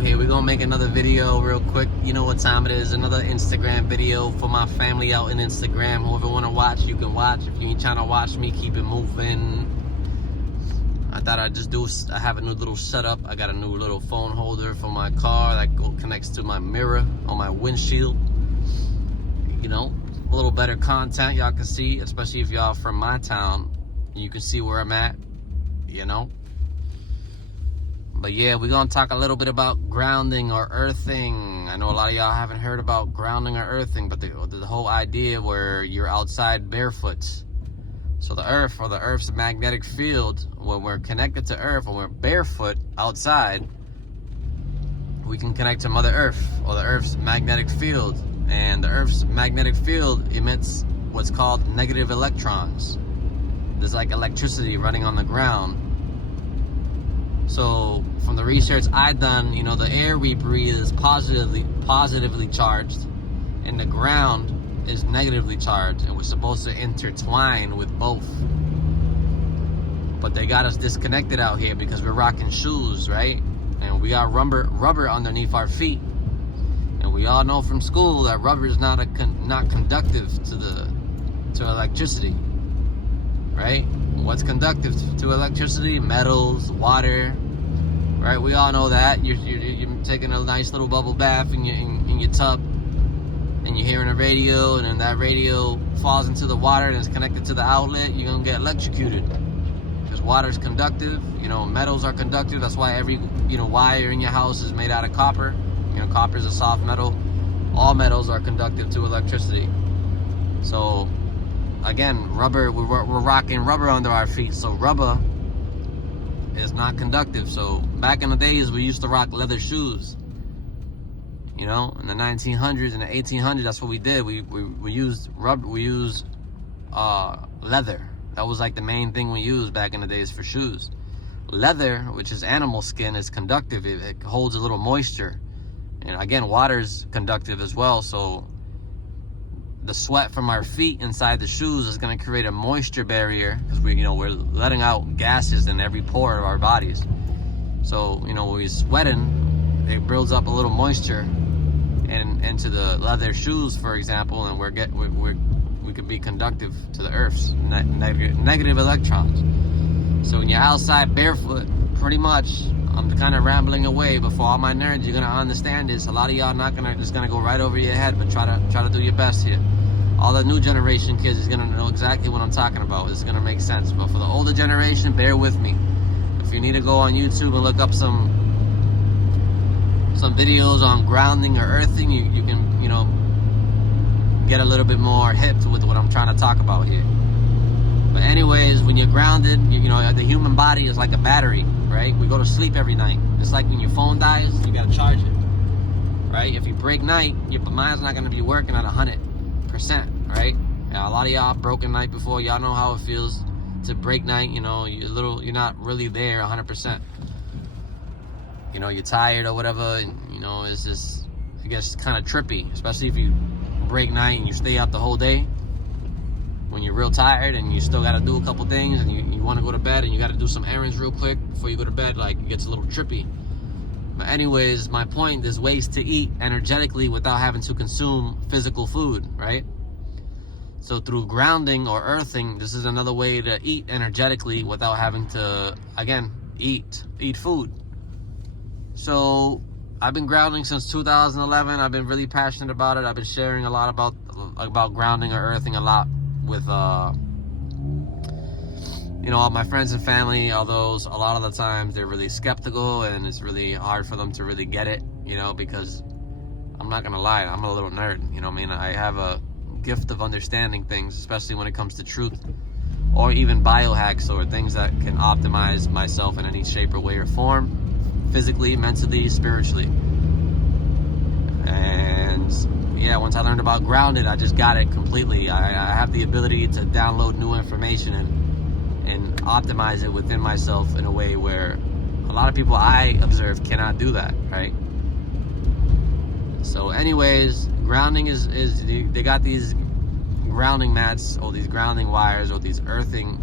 out here. We're gonna make another video real quick. You know what time it is. Another Instagram video for my family out in Instagram. Whoever wanna watch, you can watch. If you ain't trying to watch me, keep it moving. I thought I'd just I have a new little setup. I got a new little phone holder for my car that connects to my mirror on my windshield. You know, a little better content y'all can see, especially if y'all from my town. You can see where I'm at, you know. But yeah, we're gonna talk a little bit about grounding or earthing. I know a lot of y'all haven't heard about grounding or earthing, but the whole idea where you're outside barefoot. So the earth, or the earth's magnetic field, when we're connected to earth, when we're barefoot outside, we can connect to Mother Earth, or the earth's magnetic field. And the earth's magnetic field emits what's called negative electrons. There's like electricity running on the ground. So from the research I've done, you know, the air we breathe is positively charged, and the ground is negatively charged, and we're supposed to intertwine with both. But they got us disconnected out here because we're rocking shoes, right? And we got rubber underneath our feet. And we all know from school that rubber is not conductive to electricity, right? What's conductive to electricity? Metals, water, right? We all know that. You're taking a nice little bubble bath in your tub, and you're hearing a radio, and then that radio falls into the water and is connected to the outlet. You're gonna get electrocuted because water is conductive. You know, metals are conductive. That's why every wire in your house is made out of copper. You know, copper is a soft metal. All metals are conductive to electricity. So again, rubber, we're rocking rubber under our feet, so rubber is not conductive. So back in the days, we used to rock leather shoes. You know, in the 1900s and the 1800s, that's what we did. We used rubber, we used leather. That was like the main thing we used back in the days for shoes. Leather, which is animal skin, is conductive. It holds a little moisture. And again, water's conductive as well, so the sweat from our feet inside the shoes is going to create a moisture barrier, because we're letting out gases in every pore of our bodies. So when we're sweating, it builds up a little moisture and into the leather shoes, for example, and we could be conductive to the earth's negative electrons. So when you're outside barefoot, pretty much, I'm kind of rambling away, but for all my nerds, you're gonna understand this. A lot of y'all just gonna go right over your head, but try to do your best here. All the new generation kids is gonna know exactly what I'm talking about. It's gonna make sense. But for the older generation, bear with me. If you need to go on YouTube and look up some videos on grounding or earthing, you can get a little bit more hip with what I'm trying to talk about here. But anyways, when you're grounded, the human body is like a battery, right? We go to sleep every night. It's like when your phone dies, you gotta charge it, right? If you break night, your mind's not gonna be working at 100%, right? Now, a lot of y'all broke a night before. Y'all know how it feels to break night. You're not really there 100%. You're tired or whatever, and it's just, I guess, kind of trippy, especially if you break night and you stay out the whole day. When you're real tired and you still got to do a couple things, and you want to go to bed and you got to do some errands real quick before you go to bed, like, it gets a little trippy. But anyways, my point, there's ways to eat energetically without having to consume physical food, right? So through grounding or earthing, this is another way to eat energetically without having to, again, eat food. So I've been grounding since 2011. I've been really passionate about it. I've been sharing a lot about grounding or earthing a lot with all my friends and family, although a lot of the times they're really skeptical and it's really hard for them to really get it, because I'm not gonna lie, I'm a little nerd, I have a gift of understanding things, especially when it comes to truth, or even biohacks, or things that can optimize myself in any shape or way or form, physically, mentally, spiritually. And yeah, once I learned about grounded, I just got it completely. I have the ability to download new information and optimize it within myself in a way where a lot of people I observe cannot do that, right? So anyways, grounding is they got these grounding mats, or these grounding wires, or these earthing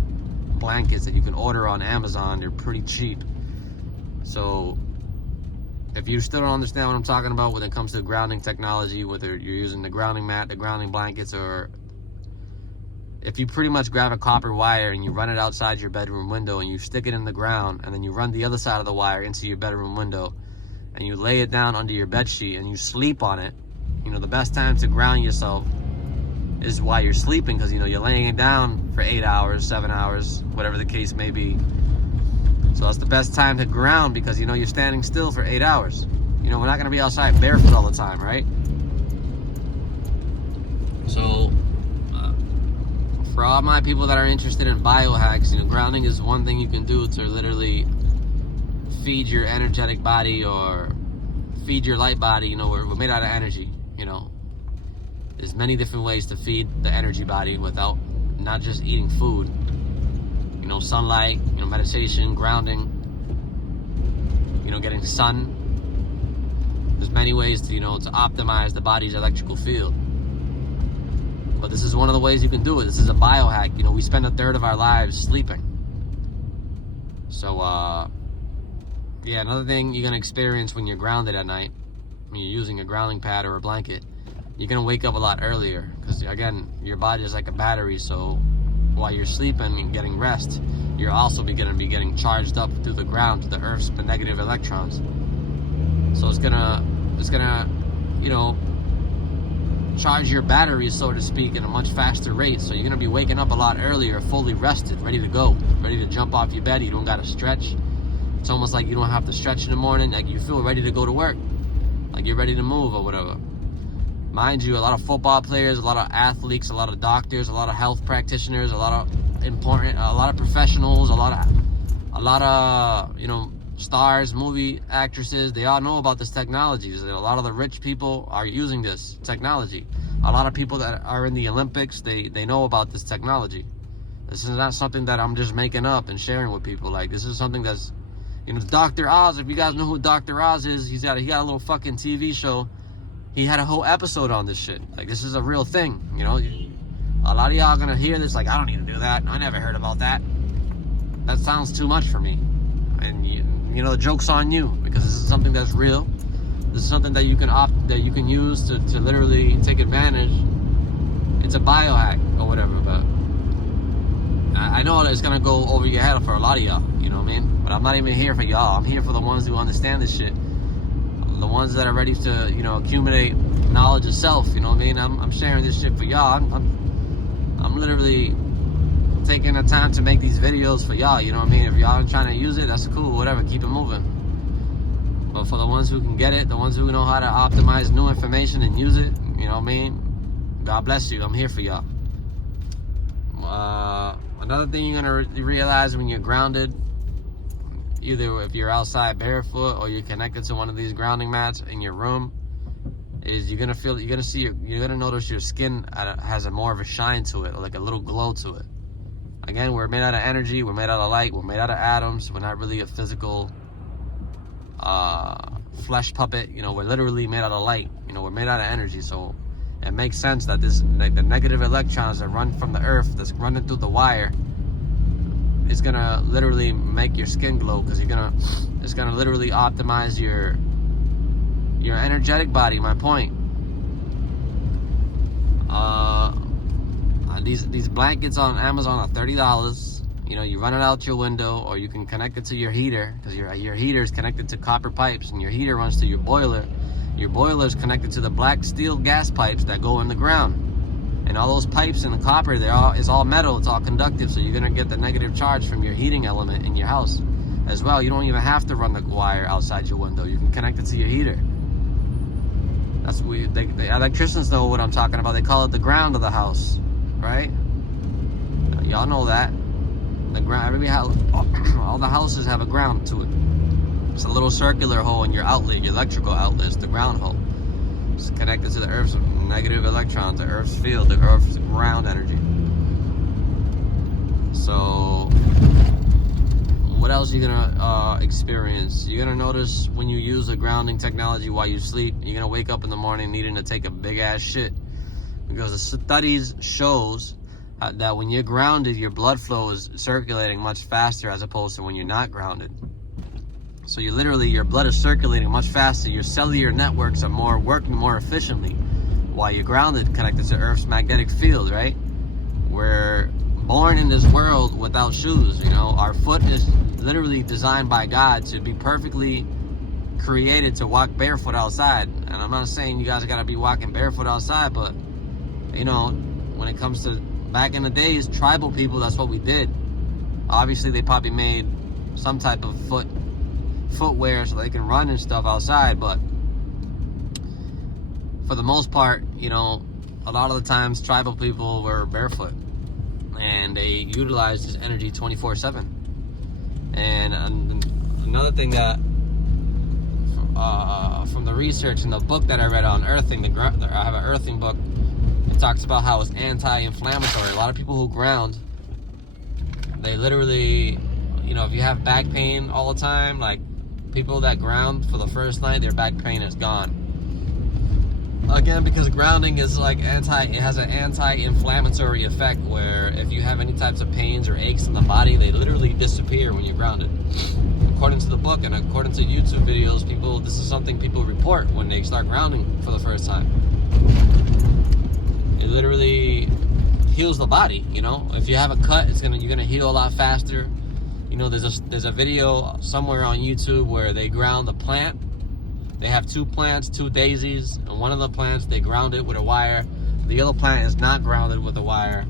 blankets that you can order on Amazon. They're pretty cheap. So if you still don't understand what I'm talking about when it comes to grounding technology, whether you're using the grounding mat, the grounding blankets, or if you pretty much grab a copper wire and you run it outside your bedroom window and you stick it in the ground, and then you run the other side of the wire into your bedroom window and you lay it down under your bed sheet and you sleep on it, you know, the best time to ground yourself is while you're sleeping, because, you know, you're laying it down for 8 hours, 7 hours, whatever the case may be. So that's the best time to ground, because, you know, you're standing still for 8 hours. You know, we're not going to be outside barefoot all the time, right? So for all my people that are interested in biohacks, you know, grounding is one thing you can do to literally feed your energetic body or feed your light body. You know, we're made out of energy, you know. There's many different ways to feed the energy body without not just eating food. You know, sunlight, you know, meditation, grounding, you know, getting sun. There's many ways to, you know, to optimize the body's electrical field. But this is one of the ways you can do it. This is a biohack. You know, we spend a third of our lives sleeping. So, yeah, another thing you're going to experience when you're grounded at night, when you're using a grounding pad or a blanket, you're going to wake up a lot earlier. Because, again, your body is like a battery. So while you're sleeping and getting rest, you're also going to be getting charged up through the ground to the Earth's negative electrons. So it's gonna, you know, charge your batteries, so to speak, at a much faster rate. So you're gonna be waking up a lot earlier, fully rested, ready to go, ready to jump off your bed. You don't gotta stretch. It's almost like you don't have to stretch in the morning. Like you feel ready to go to work, like you're ready to move or whatever. Mind you, a lot of football players, a lot of athletes, a lot of doctors, a lot of health practitioners, a lot of professionals, a lot of you know, stars, movie actresses, they all know about this technology. A lot of the rich people are using this technology. A lot of people that are in the Olympics, they know about this technology. This is not something that I'm just making up and sharing with people. Like, this is something that's, you know, Dr. Oz, if you guys know who Dr. Oz is, he got a little fucking TV show. He had a whole episode on this shit. Like, this is a real thing, you know. A lot of y'all gonna hear this like, I don't need to do that. I never heard about that. That sounds too much for me. And you know, the joke's on you, because this is something that's real. This is something that you can use to literally take advantage. It's a biohack or whatever, but I know that it's gonna go over your head for a lot of y'all, you know what I mean? But I'm not even here for y'all. I'm here for the ones who understand this shit. The ones that are ready to, you know, accumulate knowledge of self, you know what I mean? I'm sharing this shit for y'all. I'm literally taking the time to make these videos for y'all, you know what I mean? If y'all are trying to use it, that's cool, whatever, keep it moving. But for the ones who can get it, the ones who know how to optimize new information and use it, you know what I mean? God bless you, I'm here for y'all. Another thing you're gonna realize when you're grounded, either if you're outside barefoot or you're connected to one of these grounding mats in your room, is you're gonna notice your skin has a more of a shine to it, like a little glow to it. Again, we're made out of energy, we're made out of light, we're made out of atoms. We're not really a physical flesh puppet, you know. We're literally made out of light, you know. We're made out of energy, so it makes sense that this, like, the negative electrons that run from the Earth, that's running through the wire, is gonna literally make your skin glow, because it's gonna literally optimize your energetic body. My point. These blankets on Amazon are $30. You know, you run it out your window, or you can connect it to your heater, because your heater is connected to copper pipes, and your heater runs to your boiler. Your boiler is connected to the black steel gas pipes that go in the ground. And all those pipes and the copper, it's all metal, it's all conductive, so you're gonna get the negative charge from your heating element in your house as well. You don't even have to run the wire outside your window. You can connect it to your heater. That's what the electricians know what I'm talking about. They call it the ground of the house, right? Y'all know that. The ground, all the houses have a ground to it. It's a little circular hole in your outlet, your electrical outlet. It's the ground hole. It's connected to the Earth's negative electrons, the Earth's field, the Earth's ground energy. So, what else are you gonna experience? You're gonna notice when you use the grounding technology while you sleep, you're gonna wake up in the morning needing to take a big ass shit, because the studies shows that when you're grounded, your blood flow is circulating much faster as opposed to when you're not grounded. So you literally, your blood is circulating much faster. Your cellular networks are working more efficiently while you're grounded, connected to Earth's magnetic field, right? We're born in this world without shoes, you know. Our foot is literally designed by God to be perfectly created to walk barefoot outside. And I'm not saying you guys gotta be walking barefoot outside, but you know, when it comes to back in the days, tribal people, that's what we did. Obviously they probably made some type of footwear so they can run and stuff outside, but for the most part, you know, a lot of the times tribal people were barefoot and they utilized this energy 24/7. And another thing that from the research in the book that I read on earthing, I have an earthing book. It talks about how it's anti-inflammatory. A lot of people who ground, they literally, you know, if you have back pain all the time, like people that ground for the first night, their back pain is gone. Again, because grounding is like it has an anti-inflammatory effect where if you have any types of pains or aches in the body, they literally disappear when you're grounded. According to the book and according to YouTube videos, this is something people report when they start grounding for the first time. It literally heals the body, you know. If you have a cut, you're gonna heal a lot faster. You know, there's a video somewhere on YouTube where they ground the plant. They have two plants, two daisies, and one of the plants they ground it with a wire. The other plant is not grounded with a wire.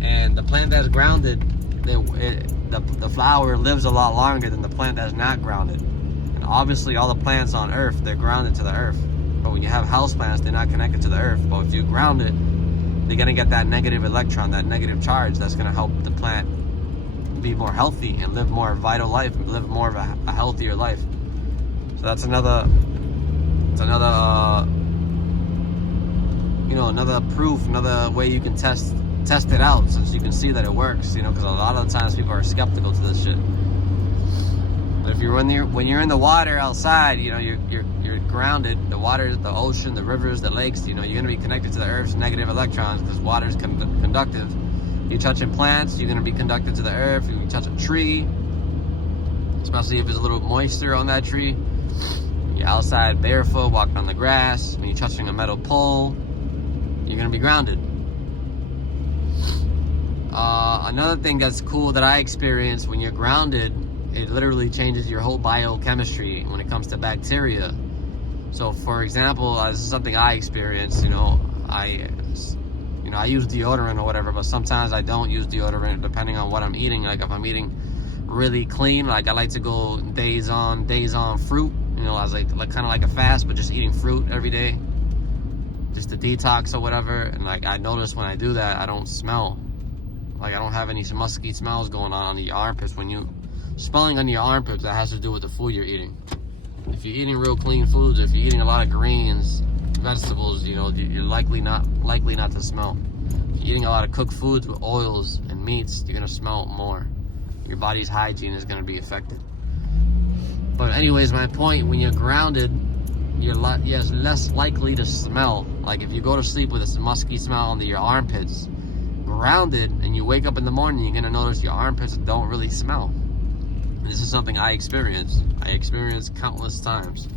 And the plant that's grounded, the flower lives a lot longer than the plant that's not grounded. And obviously all the plants on Earth, they're grounded to the Earth. But when you have house plants, they're not connected to the Earth. But if you ground it, they're gonna get that negative electron, that negative charge that's gonna help the plant be more healthy and live more vital life, and live more of a healthier life. So that's another you know, another proof, another way you can test it out, since you can see that it works, you know, because a lot of the times people are skeptical to this shit. But if when you're in the water outside, you know, you're grounded. The water, the ocean, the rivers, the lakes, you know, you're gonna be connected to the Earth's negative electrons because water is conductive. You're touching plants, you're gonna be conducted to the Earth. If you touch a tree, especially if there's a little moisture on that tree, you're outside barefoot, walking on the grass. When you're touching a metal pole, you're gonna be grounded. Another thing that's cool that I experienced when you're grounded, it literally changes your whole biochemistry when it comes to bacteria. So for example, this is something I experienced, you know, I use deodorant or whatever, but sometimes I don't use deodorant depending on what I'm eating. Like if I'm eating really clean, like I like to go days on fruit, you know, as like kind of like a fast, but just eating fruit every day, just to detox or whatever. And like I notice when I do that, I don't smell. Like I don't have any musky smells going on under your armpits. When you smelling under your armpits, that has to do with the food you're eating. If you're eating real clean foods, if you're eating a lot of greens, vegetables, you know, you're likely not to smell. If you're eating a lot of cooked foods with oils and meats, you're gonna smell more. Your body's hygiene is gonna be affected. But anyways, my point, when you're grounded, you're less likely to smell. Like if you go to sleep with a musky smell under your armpits, grounded, and you wake up in the morning, you're gonna notice your armpits don't really smell. And this is something I experienced countless times.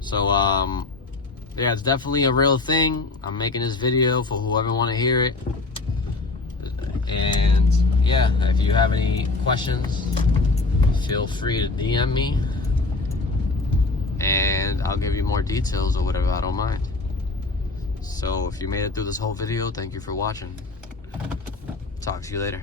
So yeah, it's definitely a real thing. I'm making this video for whoever want to hear it. And yeah, if you have any questions, feel free to DM me and I'll give you more details or whatever. I don't mind. So if you made it through this whole video, thank you for watching. Talk to you later.